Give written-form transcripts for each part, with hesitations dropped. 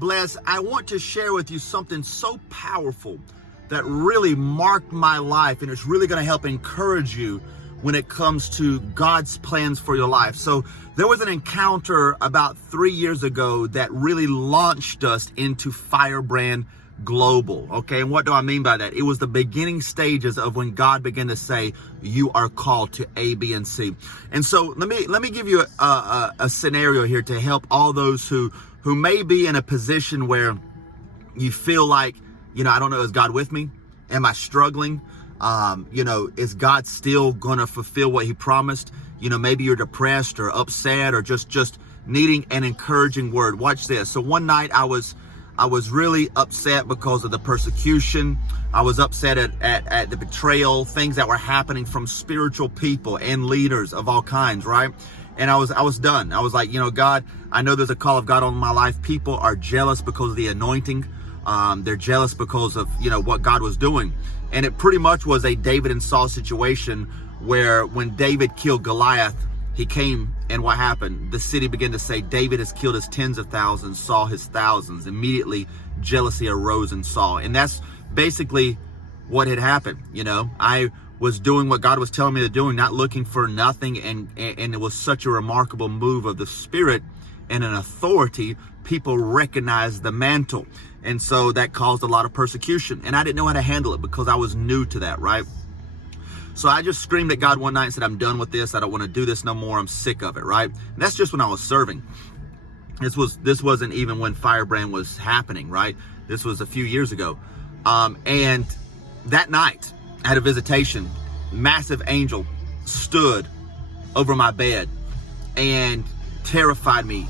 Bless, I want to share with you something so powerful that really marked my life, and it's really going to help encourage you when it comes to God's plans for your life. So there was an encounter about 3 years ago that really launched us into Firebrand Global. Okay, and what do I mean by that? It was the beginning stages of when God began to say, you are called to A, B, and C. And so let me give you a scenario here to help all those who may be in a position where you feel like, I don't know, is God with me? Am I struggling? Is God still gonna fulfill what he promised? Maybe you're depressed or upset or just needing an encouraging word. Watch this. So one night I was really upset because of the persecution. I was upset at the betrayal, things that were happening from spiritual people and leaders of all kinds, right? And I was done. I was like, God, I know there's a call of God on my life. People are jealous because of the anointing. They're jealous because of, what God was doing. And it pretty much was a David and Saul situation where when David killed Goliath, he came, and what happened? The city began to say, David has killed his tens of thousands, Saul his thousands. Immediately, jealousy arose in Saul. And that's basically what had happened. I was doing what God was telling me to do, not looking for nothing. And it was such a remarkable move of the Spirit and an authority. People recognized the mantle. And so that caused a lot of persecution. And I didn't know how to handle it because I was new to that, right? So I just screamed at God one night and said, I'm done with this. I don't want to do this no more. I'm sick of it, right? And that's just when I was serving. This wasn't even when Firebrand was happening, right? This was a few years ago. And that night, I had a visitation. Massive angel stood over my bed and terrified me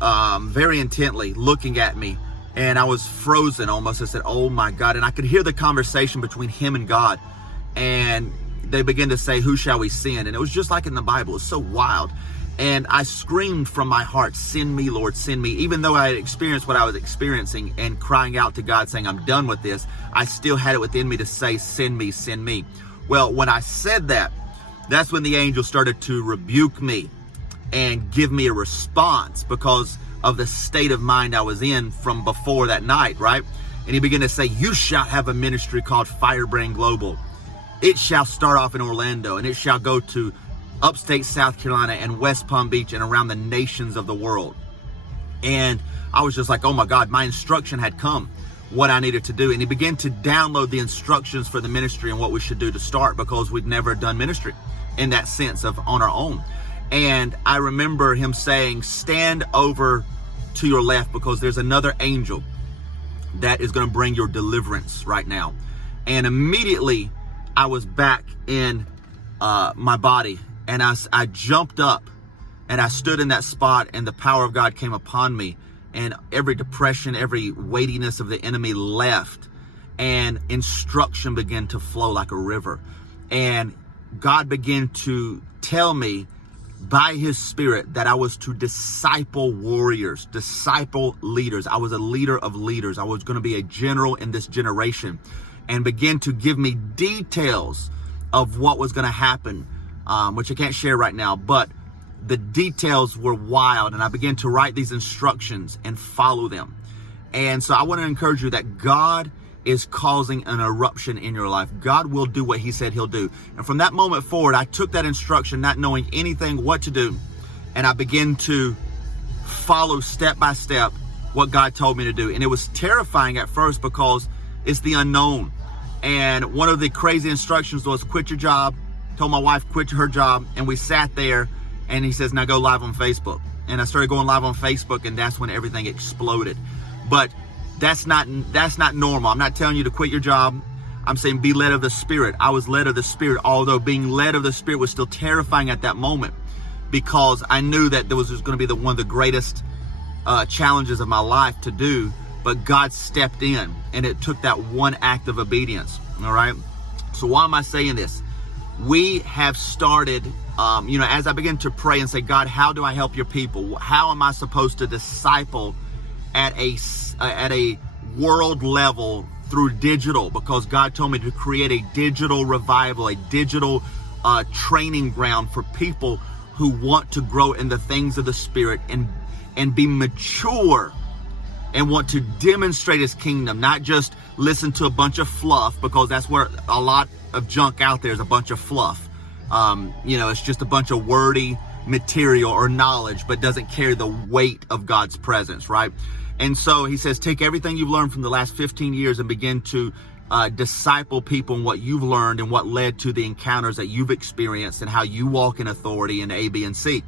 very intently, looking at me. And I was frozen almost. I said, oh my God. And I could hear the conversation between him and God. And they began to say, who shall we send? And it was just like in the Bible. It was so wild. And I screamed from my heart, send me, Lord, send me. Even though I had experienced what I was experiencing and crying out to God saying, I'm done with this, I still had it within me to say, send me, send me. Well, when I said that, that's when the angel started to rebuke me and give me a response because of the state of mind I was in from before that night, right? And he began to say, you shall have a ministry called Firebrand Global. It shall start off in Orlando, and it shall go to upstate South Carolina and West Palm Beach and around the nations of the world. And I was just like, oh my God, my instruction had come, what I needed to do. And he began to download the instructions for the ministry and what we should do to start, because we'd never done ministry in that sense of on our own. And I remember him saying, stand over to your left because there's another angel that is going to bring your deliverance right now. And immediately I was back in my body, and I jumped up and I stood in that spot, and the power of God came upon me, and every depression, every weightiness of the enemy left, and instruction began to flow like a river. And God began to tell me by his Spirit that I was to disciple warriors, disciple leaders. I was a leader of leaders. I was going to be a general in this generation, and begin to give me details of what was going to happen, which I can't share right now, but the details were wild. And I began to write these instructions and follow them. And so I want to encourage you that God is causing an eruption in your life. God will do what he said he'll do. And from that moment forward, I took that instruction, not knowing anything what to do. And I began to follow step by step what God told me to do. And it was terrifying at first because it's the unknown. And one of the crazy instructions was quit your job. Told my wife quit her job. And we sat there, and he says, now go live on Facebook. And I started going live on Facebook, and that's when everything exploded. But that's not normal. I'm not telling you to quit your job. I'm saying be led of the Spirit. I was led of the Spirit, although being led of the Spirit was still terrifying at that moment, because I knew that there was going to be one of the greatest challenges of my life to do. But God stepped in, and it took that one act of obedience. All right. So why am I saying this? We have started, as I begin to pray and say, God, how do I help your people? How am I supposed to disciple at a world level through digital? Because God told me to create a digital revival, a digital training ground for people who want to grow in the things of the Spirit and be mature and want to demonstrate his kingdom, not just listen to a bunch of fluff, because that's where a lot of junk out there is, a bunch of fluff. It's just a bunch of wordy material or knowledge, but doesn't carry the weight of God's presence, right? And so he says, take everything you've learned from the last 15 years and begin to disciple people in what you've learned and what led to the encounters that you've experienced and how you walk in authority in A, B, and C.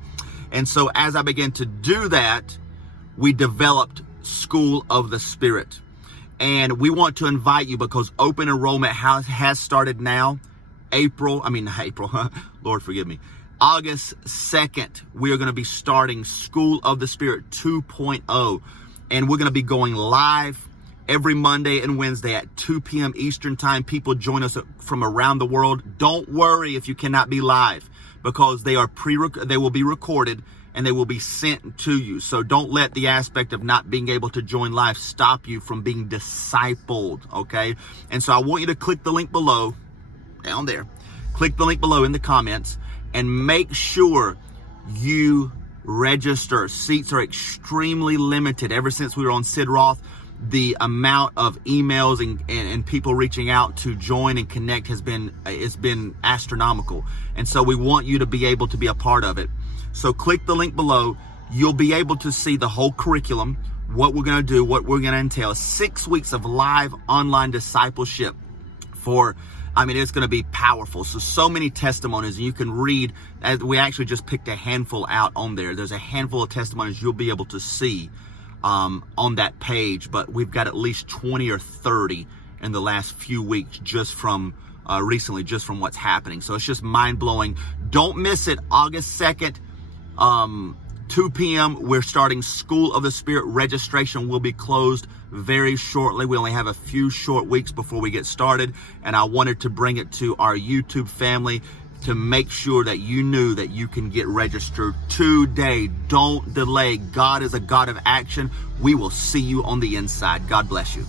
And so as I began to do that, we developed School of the Spirit. And we want to invite you, because open enrollment has started now. Lord forgive me. August 2nd, we are going to be starting School of the Spirit 2.0. And we're going to be going live every Monday and Wednesday at 2 p.m. Eastern Time. People join us from around the world. Don't worry if you cannot be live, because they will be recorded and they will be sent to you. So don't let the aspect of not being able to join live stop you from being discipled, okay? And so I want you to click the link below, down there. Click the link below in the comments and make sure you register. Seats are extremely limited. Ever since we were on Sid Roth, the amount of emails and people reaching out to join and connect has been astronomical. And so we want you to be able to be a part of it. So click the link below. You'll be able to see the whole curriculum, what we're going to do, what we're going to entail. 6 weeks of live online discipleship it's going to be powerful. So many testimonies, and you can read, as we actually just picked a handful out on there. There's a handful of testimonies you'll be able to see on that page, but we've got at least 20 or 30 in the last few weeks just from recently, just from what's happening. So it's just mind-blowing. Don't miss it. August 2nd, 2 p.m. we're starting School of the Spirit. Registration will be closed very shortly. We only have a few short weeks before we get started, and I wanted to bring it to our YouTube family to make sure that you knew that you can get registered today. Don't delay. God is a God of action. We will see you on the inside. God bless you.